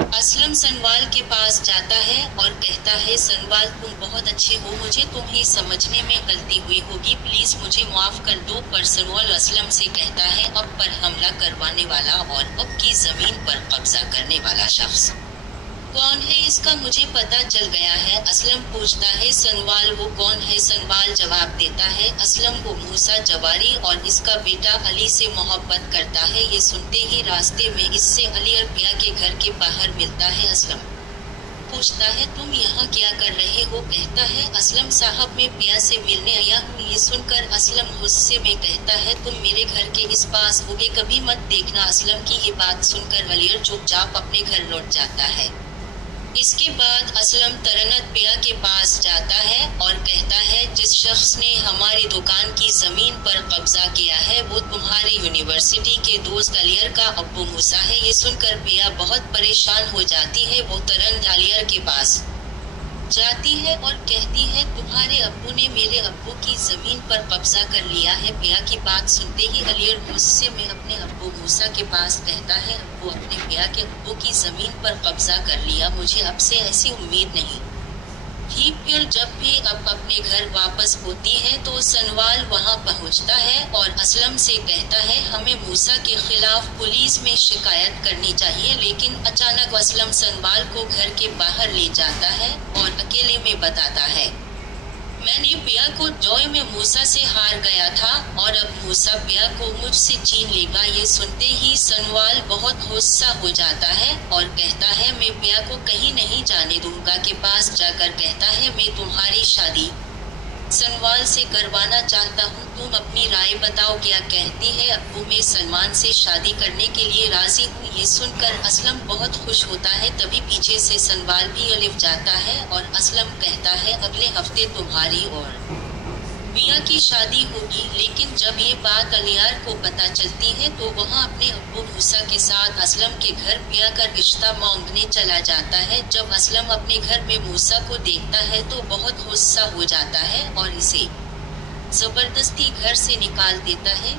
असलम सनवाल के पास जाता है और कहता है, सनवाल तुम बहुत अच्छे हो, मुझे तुम्हें समझने में गलती हुई होगी, प्लीज मुझे माफ कर दो। पर सनवाल असलम से कहता है, अब पर हमला करवाने वाला और अब की जमीन पर कब्जा करने वाला शख्स कौन है, इसका मुझे पता चल गया है। असलम पूछता है, सनवाल वो कौन है? सनवाल जवाब देता है, असलम वो मूसा जवारी और इसका बेटा अली से मोहब्बत करता है। ये सुनते ही रास्ते में इससे अली और पिया के घर के बाहर मिलता है। असलम पूछता है, तुम यहाँ क्या कर रहे हो? कहता है, असलम साहब मैं पिया से मिलने आया हूँ। ये सुनकर असलम गुस्से में कहता है, तुम मेरे घर के इस पास होगे, कभी मत देखना। असलम की ये बात सुनकर अली चुपचाप अपने घर लौट जाता है। इसके बाद असलम तरनत पिया के पास जाता है और कहता है, जिस शख्स ने हमारी दुकान की जमीन पर कब्जा किया है वो तुम्हारे यूनिवर्सिटी के दोस्त अलियर का अब्बू मूसा है। ये सुनकर पिया बहुत परेशान हो जाती है। वो तरन अलियर के पास जाती है और कहती है, तुम्हारे अब्बू ने मेरे अब्बू की जमीन पर कब्जा कर लिया है। पिया की बात सुनते ही अलियर गुस्से में अपने अब्बू मूसा के पास कहता है, अब्बू अपने पिया के अब्बू की जमीन पर कब्जा कर लिया, मुझे अब से ऐसी उम्मीद नहीं थी। फिर जब भी अब अपने घर वापस होती है तो सनवाल वहां पहुंचता है और असलम से कहता है, हमें मूसा के खिलाफ पुलिस में शिकायत करनी चाहिए। लेकिन अचानक असलम सनवाल को घर के बाहर ले जाता है और अकेले में बताता है, मैंने पिया को जॉय में मूसा से हार गया था और अब मूसा पिया को मुझसे छीन लेगा। ये सुनते ही सनवाल बहुत गुस्सा हो जाता है और कहता है, मैं पिया को कहीं नहीं जाने दूंगा। के पास जाकर कहता है, मैं तुम्हारी शादी सनवाल से करवाना चाहता हूँ, तुम अपनी राय बताओ। क्या कहती है, अब्बू मैं सलमान से शादी करने के लिए राजी हूँ। ये सुनकर असलम बहुत खुश होता है। तभी पीछे से सनवाल भी अलिफ जाता है और असलम कहता है, अगले हफ्ते तुम्हारी और पिया की शादी होगी। लेकिन जब ये बात अलियार को पता चलती है तो वहाँ अपने अब्बू मूसा के साथ असलम के घर पिया का रिश्ता मांगने चला जाता है। जब असलम अपने घर में मूसा को देखता है तो बहुत गुस्सा हो जाता है और इसे जबरदस्ती घर से निकाल देता है।